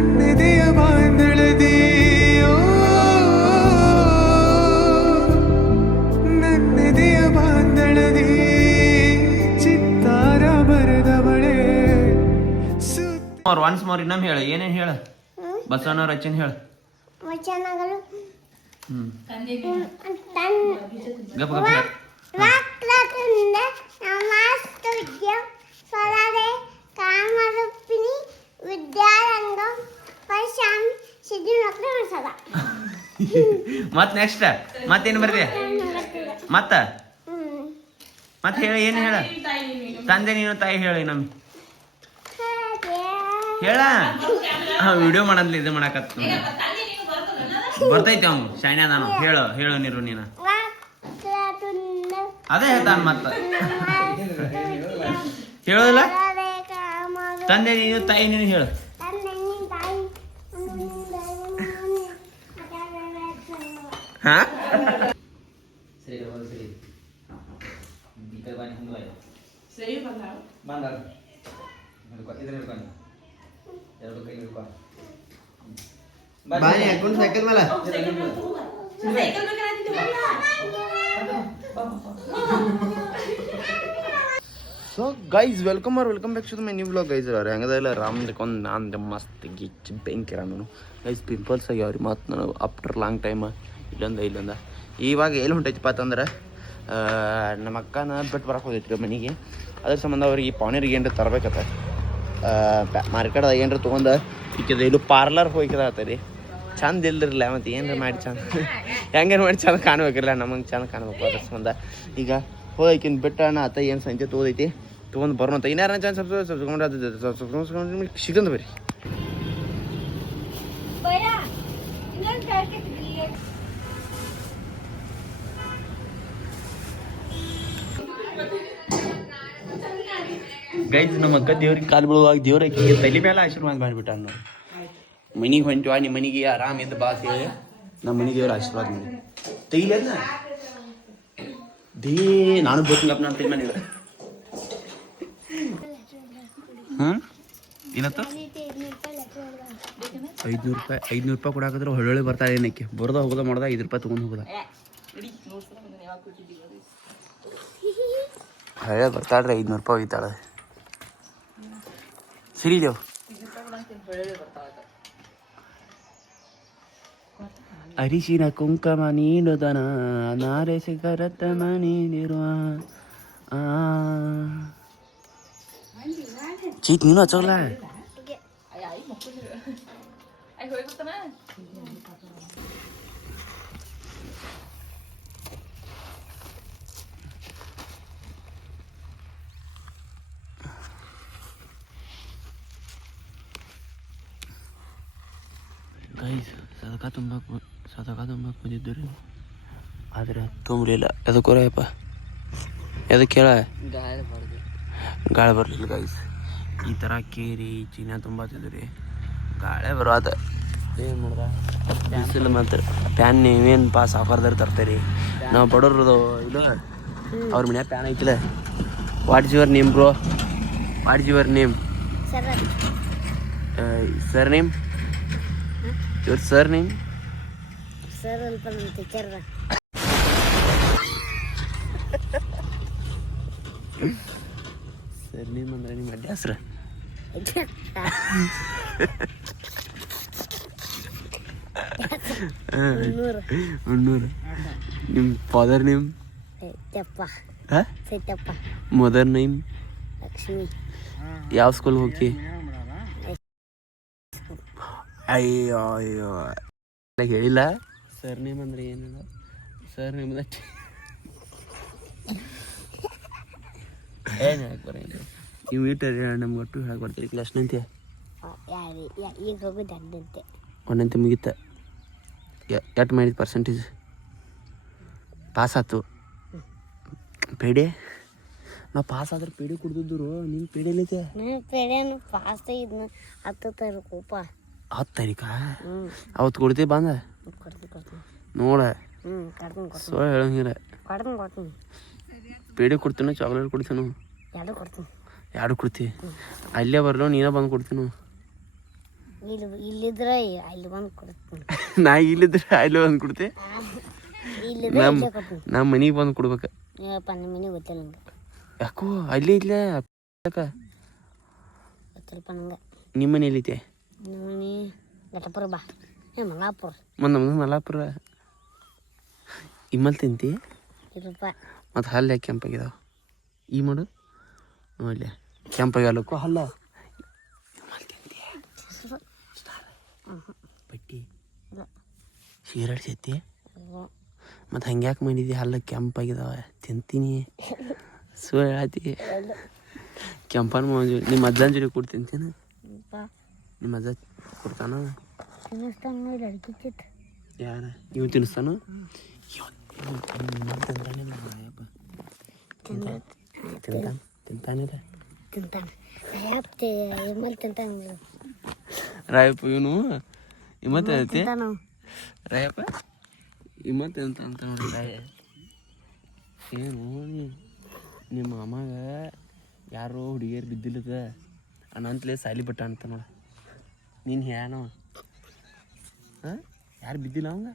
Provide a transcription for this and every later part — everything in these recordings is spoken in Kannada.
ನನ್ನೆದೆಯ ಬಾಂಧಳದಿ ನನ್ನೆದೆಯ ಬಾಂಧಳದಿ ಚಿತ್ತಾರ ಬರೆದವಳೆ ಒನ್ಸ್ ಮೋರ್ ಇನ್ನೊಮ್ಮೆ ಹೇಳು ಏನೇನು ಹೇಳು ಬಸವಣ್ಣ ರಚನೆ ಹೇಳು ವಚನಗಳು ಗಪ್ಪ ಗಪ್ಪ ವಾಕ್ರತುಂಡ ನಮಸ್ತುಭ್ಯಂ ಸ್ವರದೆ ಕಾಮರೂಪಿಣಿ ವಿದ್ಯಾರಂಗಂ ಪಶ್ಯಾಮಿ ಸಿದ್ಧಿನಕ್ರ ಸದಾ. ಮತ್ ನೆಕ್ಸ್ಟ್ ಮತ್ತೇನು ಬರ್ದೆ ಮತ್ತೆ ಹೇಳ ಏನು ಹೇಳ ತಂದೆ ನೀನು ತಾಯಿ ಹೇಳಿ ನಮ್ಗೆ ಹೇಳ ವಿಡಿಯೋ ಮಾಡಂದ್ಲಿ ಇದು ಮಾಡಕತ್ತ ಬರ್ತೈತಿ ಅವ್ನು ಶೈನ್ಯ ನಾನು ಹೇಳು ನೀರು ನೀನು ಅದೇ ಹೇಳ್ತಾನ ಮತ್ತ ಹೇಳೋದಿಲ್ಲ ತಂದೆ ನೀನು ತಾಯಿ ನೀನು ಹೇಳು ಹಾ ಬಾಯಿ ಹಾಕೊಂಡು ಸೈಕಲ್ ಮೇಲೆ so guys welcome back to my new vlog guys ಅವ್ರು ಹೆಂಗದಿಲ್ಲ ರಾಮ್ದಕ್ಕೊಂದು ನಾನು ಮಸ್ತ್ ಗಿಚ್ಚ ಬೆಂಕಿರ ನಾನು ಗೈಸ್ ಪಿಂಪಲ್ಸ್ ಆಗ್ಯಾವ್ರಿ ಮತ್ತು ನಾನು ಆಫ್ಟರ್ ಲಾಂಗ್ ಟೈಮ್ ಇಲ್ಲೊಂದ ಇವಾಗ ಎಲ್ಲಿ ಹೊಂಟೈತಿಪ್ಪ ಅಂತಂದ್ರೆ ನಮ್ಮ ಅಕ್ಕನ ಬಿಟ್ಟು ಬರಕ್ಕೆ ಹೋಗೈತ್ರಿ ಮನೆಗೆ ಅದ್ರ ಸಂಬಂಧ ಅವ್ರಿಗೆ ಪಾವನಿರಿಗೆ ಏನ್ರ ತರಬೇಕತ್ತ ಮಾರ್ಕೆಟ್ದಾಗ ಏನ್ರ ತೊಗೊಂಡು ಈಕಿದ ಇದು ಪಾರ್ಲರ್ ಹೋಗಿದ ರೀ ಚಂದ ಇಲ್ದಿರಲ್ಲ ಮತ್ತು ಏನ್ರ ಮಾಡಿ ಚಂದ ಹೆಂಗೇನು ಮಾಡಿ ಚಂದ ಕಾಣ್ಬೇಕಿರಲ್ಲ ನಮಗೆ ಚಂದ ಕಾಣ್ಬೇಕು ಅದ್ರ ಸಂಬಂಧ ಈಗ ಹೋಗಿನ ಬಿಟ್ಟಣ ಆತ ಏನು ಸಂಜೆ ತೊಗೋದೈತಿ ತೊಗೊಂಡು ಬರೋಣ ಇನ್ನಾರ ಚಾನ್ಸ್ ಸಿಗಂತ ಬರ್ರಿ ಗೈಸ್ ನಮ್ಮ ಅಕ್ಕ ದೇವ್ರಿಗೆ ಕಾಲು ಬೀಳುವಾಗ ದೇವ್ರ ಆಕಿಗೆ ತಲೆ ಮೇಲೆ ಆಶೀರ್ವಾದ ಮಾಡಿಬಿಟ್ಟ ನಾವು ಮನಿಗೆ ಹೊಂಟಿವ ನಿಮ್ಮ ಮನೆಗೆ ಆರಾಮ್ ಇದ್ದ ಬಾಸ್ ಹೇಳಿ ನಮ್ಮ ಮನೆ ದೇವ್ರ ಆಶೀರ್ವಾದ ಮಾಡಿ ತೆಗಿಲೇದ ನಾನು ಬೋತಿಂಗಪ್ಪ ನಾನು ತಲೆ ಮನೆ ಏನತ್ತ 500 ರೂಪಾಯಿ ಕೊಡಾಕಿದ್ರೆ ಹೊಳ್ಳೆ ಬರ್ತಾ ಏನಕ್ಕೆ ಬರೋದ ಹೋಗೋದ ಮಾಡ್ದ 5 ರೂಪಾಯಿ ತೊಗೊಂಡು ಹೋಗೋದ ಹಳೆ ಬರ್ತಾಳ್ರಿ 500 ರೂಪಾಯಿ ಹೋಗಿತ್ತಾಳೆ ಸರಿ ದೇವ್ ಅರಿಶಿನ ಕುಂಕುಮ ನೀಡುದನ ನಾರೆಸಿ ಕರತಮ ನೀಡಿರುವ ಚೀತ್ ನೀನು ಹಚ್ಚೋಲ್ಲ ಗೈಸ್ ಸದಕ ತುಂಬಕ್ಕೆ ಬಂದಿದ್ದು ರೀ ಆದರೆ ತುಂಬಲಿಲ್ಲ ಎದಕ್ಕೋರಪ್ಪ ಎದಕ್ಕೆ ಹೇಳ ಗಾಳಿ ಬರಲಿಲ್ಲ ಗೈಸ್ ಈ ಥರ ಕೇರಿ ಚೀನಾ ತುಂಬತ್ತಿದ್ದು ರೀ ಗಾಳಿ ಬರೋದ ಏನು ಮಾಡ್ದ ಬಿಸಿಲು ಮಾತ್ರ ಪ್ಯಾನ್ ನೀವೇನು ಸಾಫರ್ದಾರ ತರ್ತೀರಿ ನಾವು ಬಡವ್ರದು ಇಲ್ಲ ಅವ್ರ ಮನ್ಯಾಗ ಪ್ಯಾನ್ ಐತಿಲ್ಲ what's your name bro what's your name sir name your sir name sir ಅಲ್ಪ ನಮ್ಮ ಟೀಚರ್ ಸರ್ ನೇಮ್ ಅಂದ್ರೆ ನಿಮ್ಮ ಅಡ್ಡ ಹೆಸ್ರ ಮುನ್ನೂರು ನಿಮ್ಮ father name Saitappa mother name Lakshmi ಯಾವ ಸ್ಕೂಲ್ ಹೋಗಿ ಅಯ್ಯೋ ಹೇಳಿಲ್ಲ ಸರ್ ನೇಮ್ ಅಂದ್ರೆ ಏನಿಲ್ಲ ಸರ್ ನೇಮ್ ಏನು ಹೇಳಕ್ ಬರಂಗಿಲ್ಲ ನೀವು ಇಟ್ಟರೆ ನಮ್ಗೆ ಒಟ್ಟು ಹೇಳಕ್ ಬರ್ತೀರಿ ಕ್ಲಾಸ್ ನಂತೆ ಈಗ ಹೋಗೋದು ಅಡ್ಡಂತೆ ಒಂದಂತೆ ಮುಗೀತ ಎಷ್ಟು ಮಾಡಿದ ಪರ್ಸೆಂಟೇಜ್ ಪಾಸ್ ಆಯ್ತು ಪೇಡೆ ನಾವು ಪಾಸ್ ಆದ್ರೆ ಪೇಡೆ ಕುಡ್ದಿದ್ರು ನೀನು ಪೇಡೆಲಿದ್ದೆ ಪೇಡೆನು ಪಾಸ್ ಇದ್ನ 10 ತಾರೀಕುಪ್ಪ 10 ತಾರೀಕ ಅವತ್ತು ಕೊಡ್ತೀವಿ ಬಂದ ನೋಡ ಸೊ ಹೇಳಂಗಿಲ್ಲ ಪೇಡೆ ಕೊಡ್ತೀನೋ ಚಾಕ್ಲೇಟ್ ಕೊಡ್ತೀನೋ ಎರಡು ಕೊಡ್ತೀವಿ ಅಲ್ಲೇ ಬರಲೋ ನೀನೇ ಬಂದು ಕೊಡ್ತೀನೋ ಇಲ್ಲಿದ್ರೆ ಅಲ್ಲಿ ಬಂದು ಕೊಡ್ತೀನಿ. ನಾ ಇಲ್ಲಿದ್ರೆ ಅಲ್ಲಿ ಬಂದು ಕೊಡ್ತೆ. ಇಲ್ಲಿದ್ರೆ ಇಲ್ಲೇ ಕೊಡ್ತೀನಿ. ನಮ್ಮ ಮನೆಗೆ ಬಂದು ಕೊಡ್ಬೇಕು. ನೀವಪ್ಪ ನಿಮ್ಮ ಮನೆಗೆ ಗೊತ್ತಿಲ್ಲ ನಂಗೆ. ಯಾಕೋ ಅಲ್ಲೇ ಇಲ್ಲ ಗೊತ್ತಿಲ್ಲಪ್ಪ ನಂಗೆ. ನಿಮ್ಮ ಮನೆ ಎಲ್ಲೈತೆ? ನಿಮ್ಮ ಮನೆ ಘಟಪುರ ಬಾ. ಮಲ್ಲಾಪುರ. ನಮ್ದು ಮಲ್ಲಾಪುರ. ಇಮ್ಮಲ್ ತಿಂತಿ? ಇರಪ್ಪ. ಮತ್ತು ಹಲ್ಲು ಯಾಕೆ ಕೆಂಪಾಗಿದಾವ? ಈ ಮಾಡು ಅಲ್ಲೇ ಕೆಂಪಾಗಲ್ಲಕ್ಕೂ ಹಲ್ಲ. ಬಟ್ಟಿ ಶೀರಡ್ಸೈತಿ ಮತ್ತು ಹಂಗ್ಯಾಕೆ ಮಾಡಿದಿ? ಹಲ್ಲ ಕೆಂಪಾಗಿದಾವ ತಿಂತೀನಿ. ಸುಳ್ಳು ಹೇಳತ್ತಿ. ಕೆಂಪನ ಮಂಜು ನಿಮ್ಮ ಅಜ್ಜನ ಜೊತೆ ಕೂಡ ತಿಂತೀನಿ. ನಿಮ್ಮ ಅಜ್ಜ ಕೊಡ್ತಾನ? ಯಾರ ಇವ್ ತಿನ್ನಿಸ್ತಾನು? ತಿಂತಾನಿಲ್ಲ ರಾಯಪ್ಪ ಇವನು ಇಮ್ಮತ್ತೆ ಐತಿ. ರಾಯಪ್ಪ ಇಮ್ಮತ್ತೆ ಅಂತ ಅಂತ ನೋಡಿ. ರಾಯ ಏನು ನಿಮ್ಮ ಅಮ್ಮಾಗ ಯಾರೋ ಹುಡುಗಿಯರು ಬಿದ್ದಿಲ್ಲದ ಅನಂತಲೇ ಸಾಲಿ ಬಟ್ಟ ಅಂತ ನೋಡ. ನೀನು ಹೇಳವ ಹಾಂ ಯಾರು ಬಿದ್ದಿಲ್ಲ ಅವಂಗ?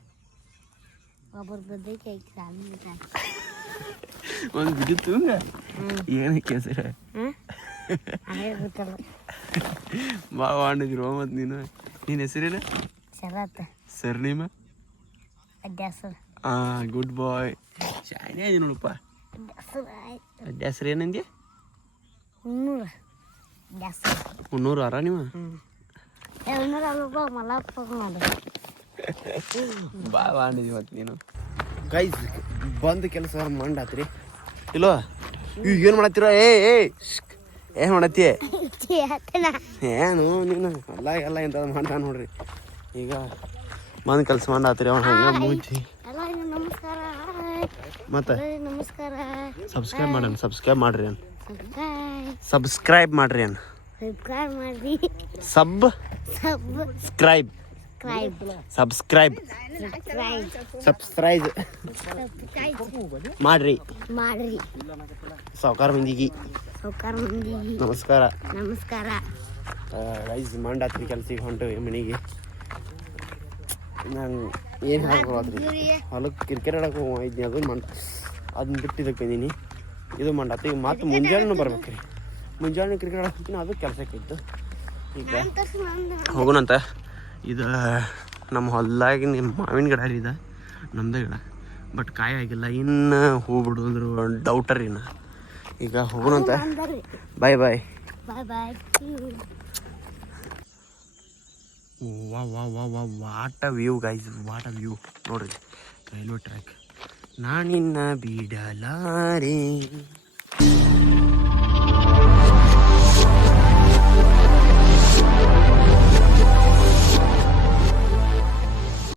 ಒಂದು ಬಿದ್ದಿತ್ತು ಹಂಗ. ಏನಕ್ಕೆ ಹೆಸರು ಭಾಳ ಮಾಡಿದ್ರು. ಮತ್ತು ನೀನು ಹೆಸರೇನ? ಸರ್ ನಿಮ್ಮ ಗುಡ್ ಬಾಯ್ ಶಾನೆ ಅದಿ ನೋಡಪ್ಪ. ಅಡ್ಡ ಹೆಸರು ಏನಂದಿ? ಮುನ್ನೂರು ಅರ ನೀವು ಭಾಳ ಮಾಡಿದ್ವಿ ಮತ್ತು ನೀನು. ಗೈಸ್ ಬಂದು ಕೆಲಸ ಮಾಡಾತ್ರಿ ಇಲ್ವ? ಈಗ ಏನು ಮಾಡತ್ತೀರ? ಏನು ಮಾಡತ್ತಿ? ಏನು ನೀನು ಎಲ್ಲ ಎಂಥದ್ದು ಮಾಡ್ತಾ ನೋಡ್ರಿ. ಈಗ ಬಂದು ಕೆಲಸ ಮಾಡಾತ್ರಿ ಅವ್ನು ಹಂಗೆ ಮೂಜಿ. ಮತ್ತೆ ಸಬ್ಸ್ಕ್ರೈಬ್ ಮಾಡ್ರಿ. ಸಬ್ಸ್ಕ್ರೈಬ್ ಮಾಡ್ರಿ ಅನ್ ಸಬ್ಸ್ಕ್ರೈಬ್ ಮಾಡ್ರಿ ಅನ್ ಸಬ್ಸ್ಕ್ರೈಬ್ ಸಬ್ಸ್ಕ್ರೈಬ್ ಸಬ್ಸ್ಕ್ರೈಬ್ ಮಾಡ್ರಿ ಸಾವ್ಕಾರ ಮಂದಿಗೆ ನಮಸ್ಕಾರ. ಗೈಸ್ ಮಾಡಾತ್ರಿ ಕೆಲ್ಸಿಗೆ ಹೊಂಟು ಮನೆಗೆ. ನಾನು ಏನು ಹಾಕೋದ್ರಿ ಹೊಲಕ್ಕೆ ಕ್ರಿಕೆಟ್ ಆಡಕ್ಕೆ ಹೋಗಿದ್ನಿ. ಅದನ್ನ ಬಿಟ್ಟಿದ್ದಕ್ಕೆ ಬಂದೀನಿ. ಇದು ಮಾಡಾತಿ ಮತ್ತು ಮುಂಜಾನೆ ಬರ್ಬೇಕು ರೀ. ಮುಂಜಾನೆ ಕ್ರಿಕೆಟ್ ಆಡಕ್ಕೆ ಹೋಗ್ತೀನಿ. ಅದು ಕೆಲಸಕ್ಕೆ ಇತ್ತು. ಈಗ ಹೋಗೋಣಂತ. ಇದು ನಮ್ಮ ಹೊಲ್ದಾಗಿ ನಿಮ್ಮ ಮಾವಿನ ಗಿಡ ಇದೆ, ನಮ್ಮದೇ ಗಿಡ. ಬಟ್ ಕಾಯಿ ಆಗಿಲ್ಲ. ಇನ್ನು ಹೂ ಬಿಡೋದ್ರು ಡೌಟರ್ ಇನ್ನು. ಈಗ ಹೋಗೋಣಂತ. Bye bye. What a view guys, what a view ನೋಡ್ರಿ. Railway track. ನಾನಿನ್ನ ಬಿಡಲಾರೆ.